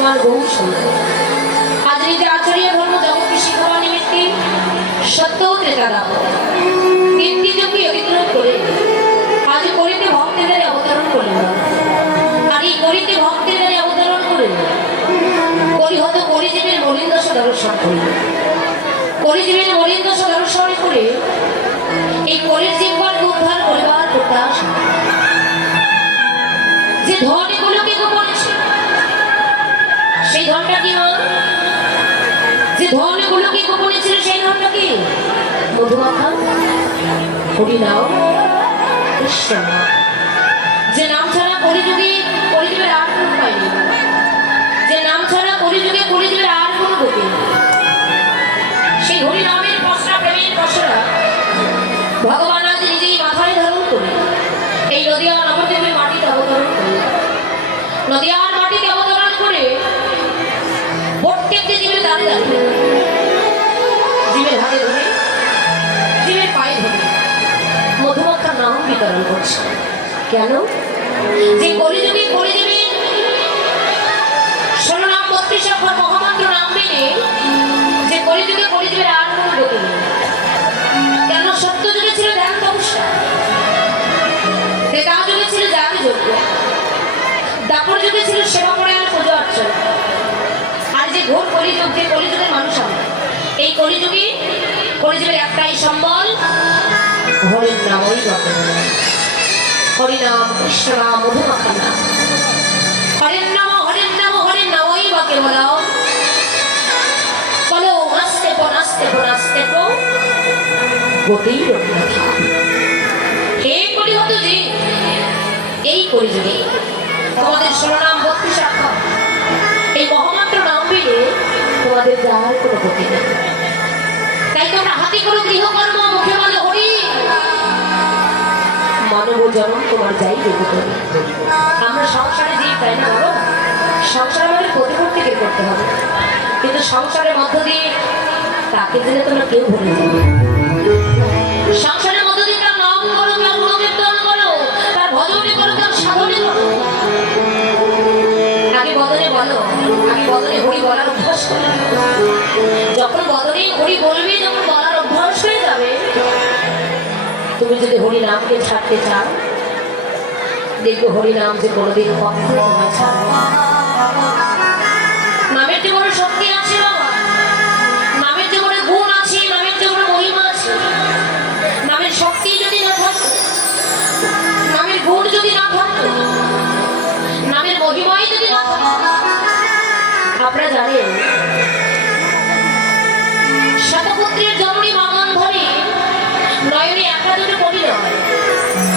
সীমার বহু সুন্দর। আজ রীতি আচরীয় ধর্ম জগৎকে শিখাবা নিমিত্তে সত্য ত্রেতা দাম অতিক্রম করে। আজ করিতে ভক্তেদের অবতরণ করলেন আর এই করিতে ভক্তেদের অবতরণ করে পরিহত পরিজীবের মলিন্দস দর্শন করিল। পরিজীবের মলিন্দস দর্শন করে এই উদ্ধার করিবার প্রত্যাশা। যে ধন সেই ধনটা কি মা যে ধন এগুলোকে গোপনে ছিল, সেই ধনটা কি? মধুমাখা? হরি নাও কৃষ্ণ? যে নাম ছাড়া কলিযুগে কলিযুগের মধুমক্ষার করছে। কেন? যে কলিযুগে কলিযুগে ষোলো নাম, বত্রিশ অক্ষর মহামন্ত্র নাম মেনে যে কলিযুগে কলিযুগের আর কোনো গতি নেই। কেন? সত্য যুগে ছিল ধ্যান তপস্যা। ত্রেতা যুগে ছিল জাতি যোগ্য দাপর যুগে ছিল সেবা পরায়ণ পুজো অর্চনা। আর যে ঘোর কলিযুগ, যে কলিযুগের মানুষ আমরা, এই কলিযুগে কলিযুগের একটাই সম্বল হরির নামই হরিনাম কৃষ্ণ নাম মধুমাখা নাম নামই বাকে কলিহত যে তোমাদের আখ্যা এই নাম তোমাদের যাওয়ার তাই তোমরা হাতে কোনো গৃহকর্ম, মুখে বলে হরি মানব জনম তোমার যাই দেবো আমরা সংসারে জীব তাই না বলো সংসার আমাদের প্রতিপত্তিকে করতে হবে। কিন্তু সংসারের মধ্য দিয়ে তাকে দিলে তোমরা কেউ ভুলে যাবে সংসারের দিয়ে তার বলো বলার অভ্যাস যখন বদনে হরি বলবি যখন তুমি যদি হরি নামকে ছাড়তে চাও দেখবে হরি নাম যে কোনোদিন। নামের শক্তি আছে নামের আছে নামের আছে নামের শক্তি যদি না নামের যদি না নামের আপনারা জানেন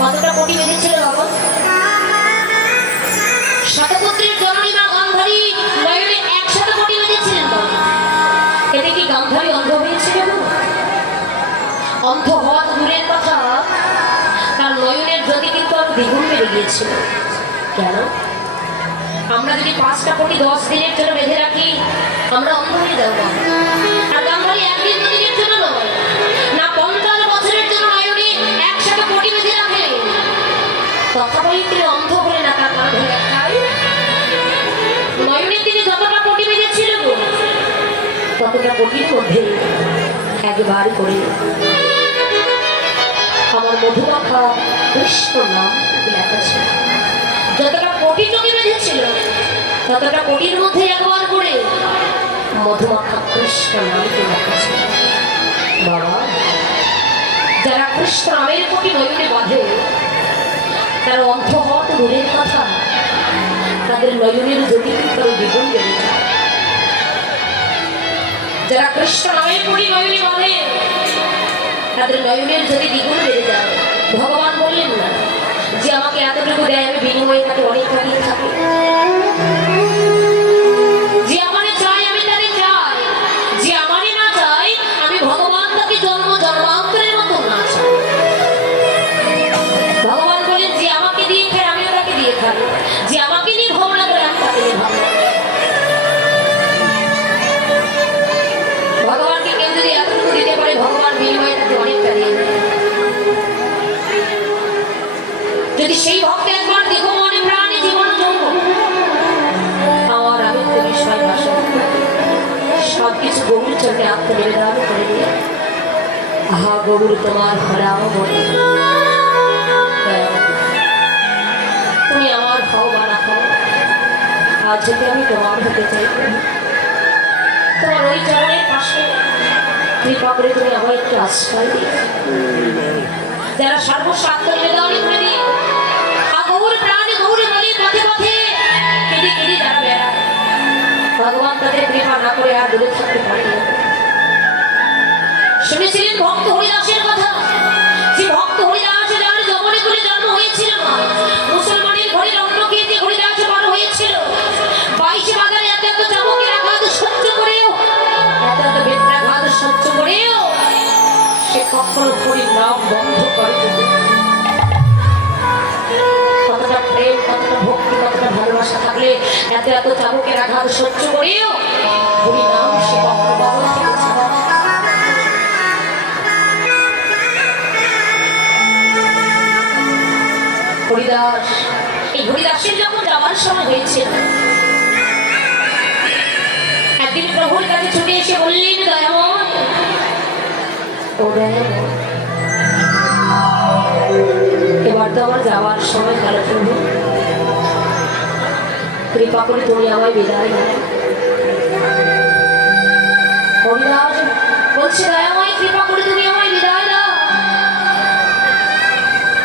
কতটা কোটি বেঁধেছিল বাবা একশত কোটি বেঁধেছিলেন এতে কি অন্ধ হয়েছিল অন্ধ হওয়া দূরের কথা। জ্যোতি কিন্তু দ্বিগুণ বেড়ে গিয়েছিল। কেন? আমরা যদি পাঁচটা কোটি দশ দিনের জন্য বেঁধে রাখি, আমরা অন্ধ হয়ে যাব। আর একদিন তথাপি তিনি অন্ধ হলে না, তার কারণ হলো একটাই। নয়নে তিনি যতটা কোটি বেঁধেছিল গো, ততটা কোটির মধ্যে একবার করে। আমার মধুমাখা কৃষ্ণ নাম লেখা ছিল। যতটা কোটি চোখে বেঁধেছিল, ততটা কোটির মধ্যে একবার করে মধুমাখা কৃষ্ণ নামকে লেখা ছিল। বাবা, যারা কৃষ্ণ নামের কোটি নয়নে বাঁধে তারা অন্ধ হওয়া তো দূরের কথা। তাদের নয়নের জ্যোতি আরও দ্বিগুণ বেড়ে যায় যারা কৃষ্ণ নামের পুরী নয়নী বলে, তাদের নয়নের যদি দ্বিগুণ বেড়ে যায় ভগবান বললেন, না, যে আমাকে এতটুকু দেয়, আমি বিনিময়ে তাকে অনেক থাকিয়ে থাকি গরুর তোমার হরাও বলে তুমি আমার হও বা না হও আজ যদি আমি তোমার হতে চাই, তোমার ওই চরণের পাশে কৃপা করে তুমি আমার একটু আশ্রয় দিও। যারা সর্বস্ব আত্মনিবেদন করে দিয়ে গৌর প্রাণী গৌর বলি পথে পথে কেঁদে কেঁদে যারা বেড়ায়। ভগবান তাদের কৃপা না করে আর দূরে থাকতে পারে না। শুনেছিলেন ভক্ত হরিদাসের কথা? যে ভক্ত হরিদাস যার জমনে করে জন্ম হয়েছিল না মুসলমানের ঘরের কে যে হরিদাস বড় হয়েছিল। বাইশে বাজারে এত এত চামকের আঘাত সহ্য করেও, এত এত বেত্রাঘাত সহ্য করেও সে কখনো হরির নাম বন্ধ করে কতটা প্রেম, কতটা ভক্তি, কতটা ভালোবাসা থাকলে এত এত চাবুকের আঘাত সহ্য করেও হরি এসে বললেন এবার তো আমার যাওয়ার সময় গেল প্রভু কৃপা করে তুমি আমায় বিদায় দাও। হরিদাস বলছে, দয়াময়, কৃপা করে তুমি আমায় বিদায় দাও।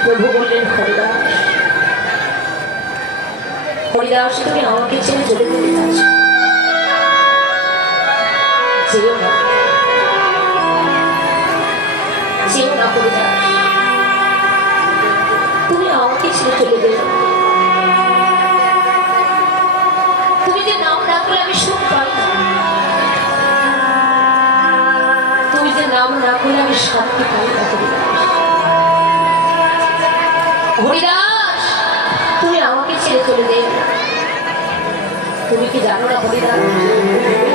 প্রভু বললেন, হরিদাস হরিদাস, তুমি আমাকে ছেড়ে চলে যেতে চাচ্ছ যেও না আমাকে ছেড়ে তুমি যে নাম ডাকলে আমি তুমি যে নাম করলে আমি শান্তি পাই না আমাকে ছেড়ে চলে তুমি কি জানো না হরিদাস?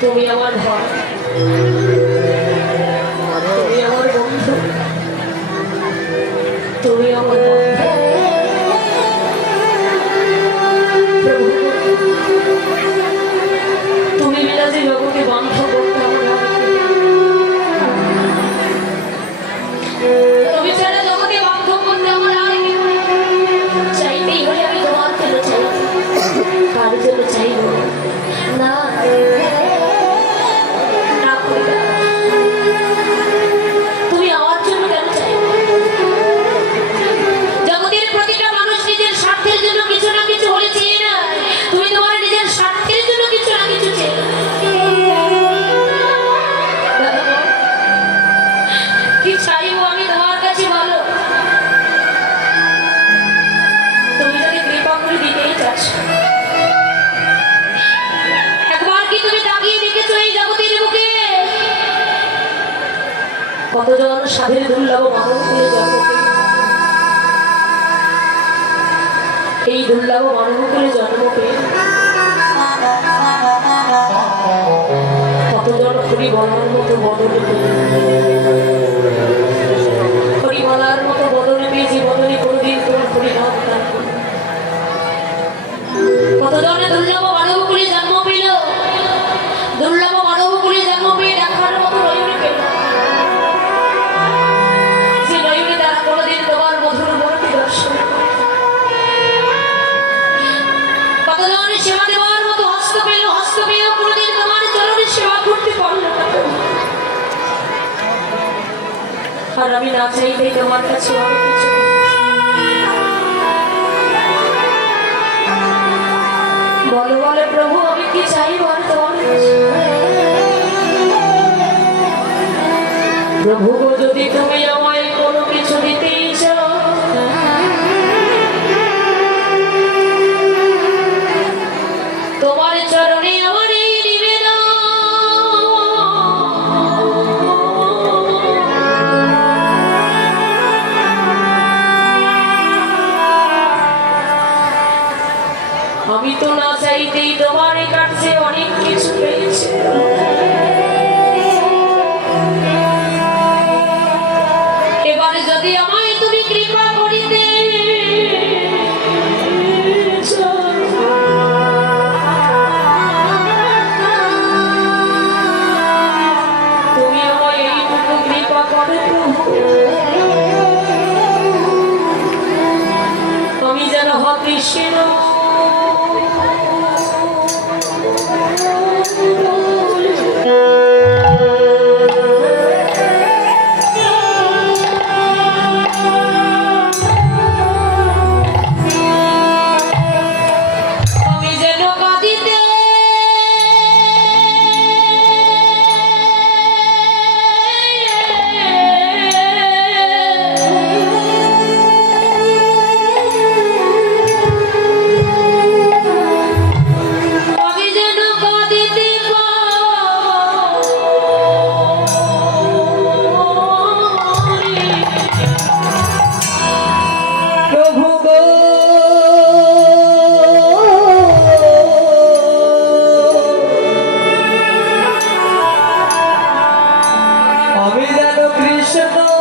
তুমি আমার ঘর কি চাইব আমি তোমার কাছে বলো? তুমি যদি কৃপা করে দিতেই চাচ্ছ। একবার কি তুমি তাকিয়ে দেখেছ এই জগতের বুকে? কতজন সাধের দুর্লভ জন্ম পেয়ে এই দুর্লভ মানব করে জন্ম পেয়ে হরিমালার মতো বদলে হরিমালার মতো ধন্যবাদ? আর আমি না চাইলে তোমার কাছে অনেক কিছু বলো বলো, প্রভু, আমি কি চাই বল তোমার প্রভু যদি তুমি আমার 什么？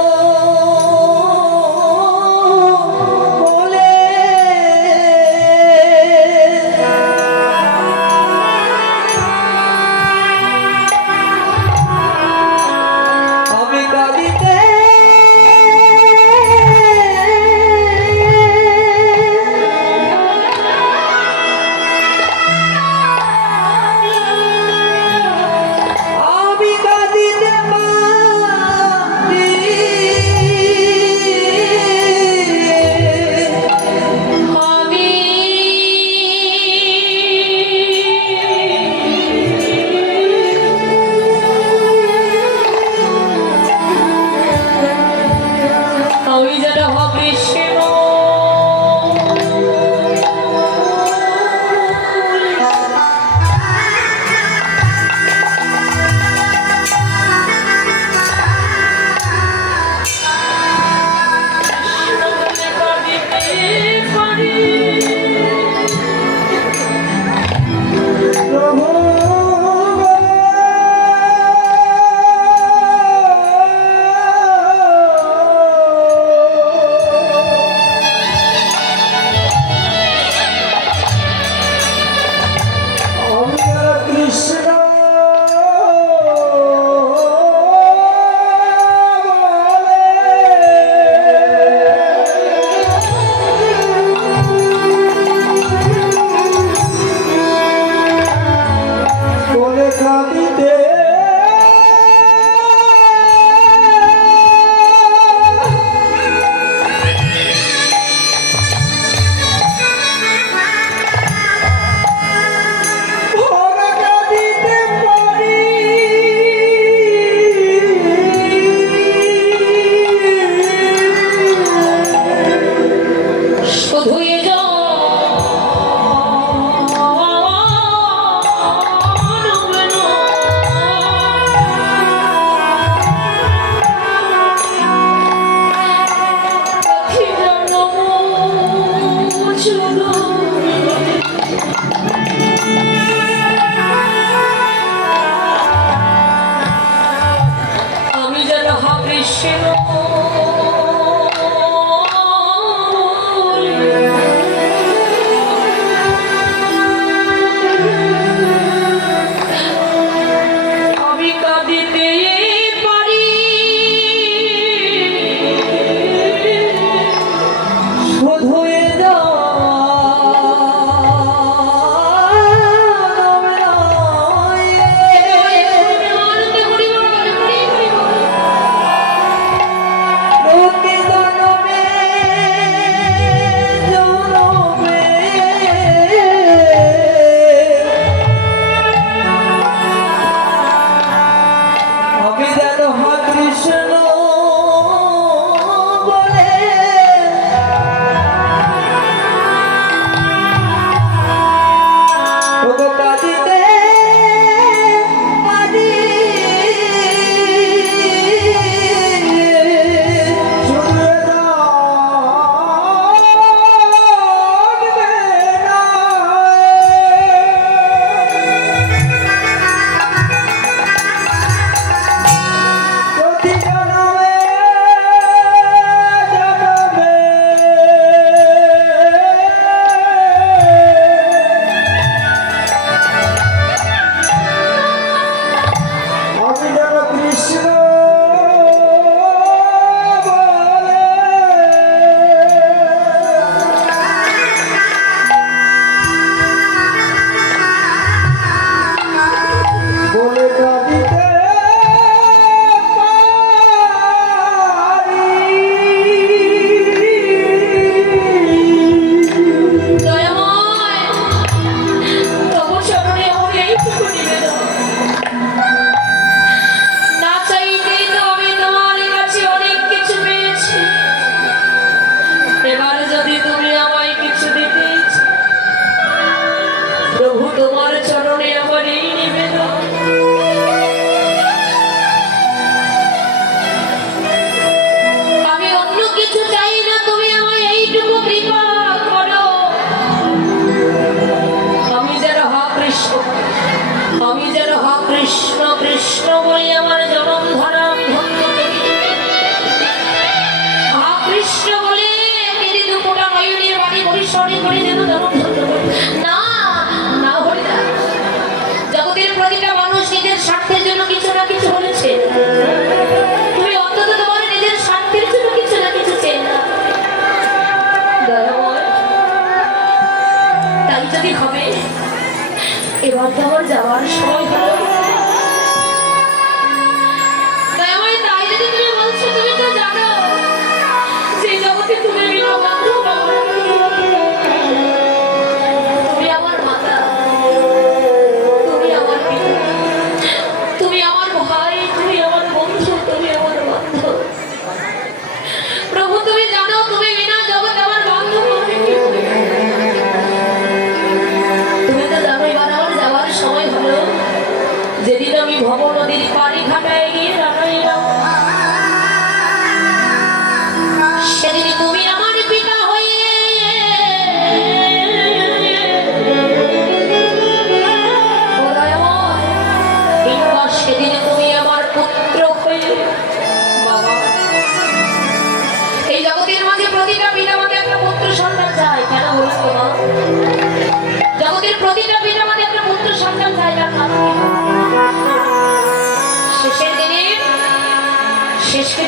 讲的是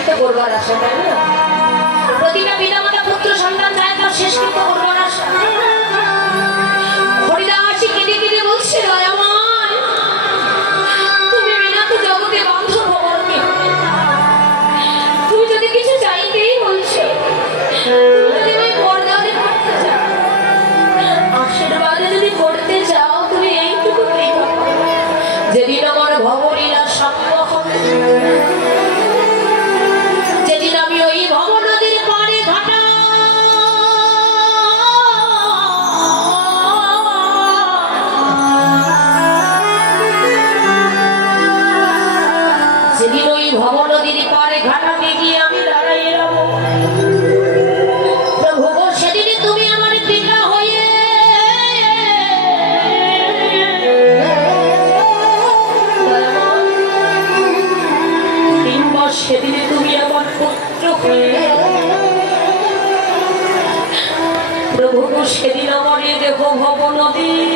শেষকৃত্য করবার পুত্র সন্তান চায় তার গো নদী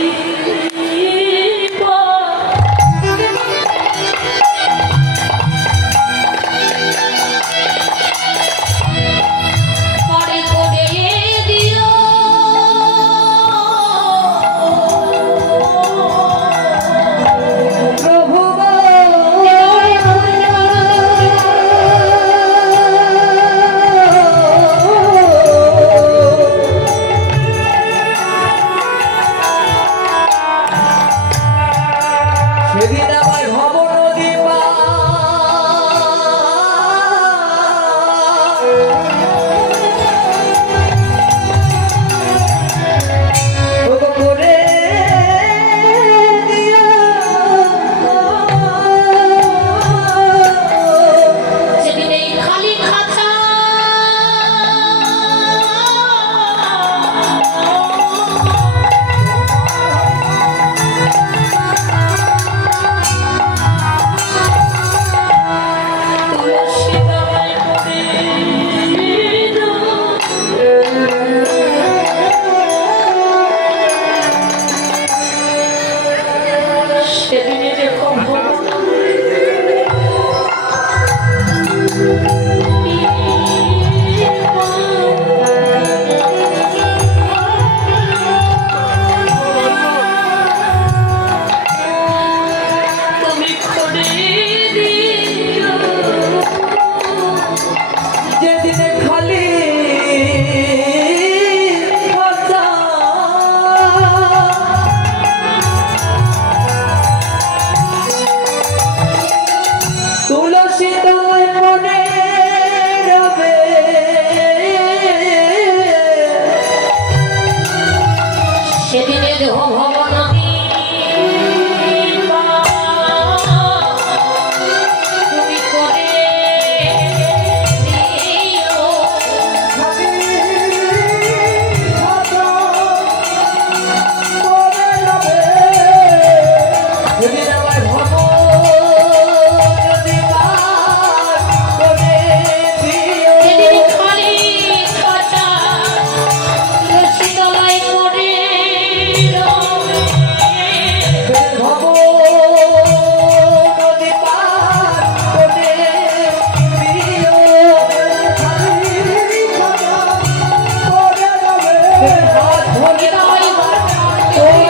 Đều ôm. ভোগ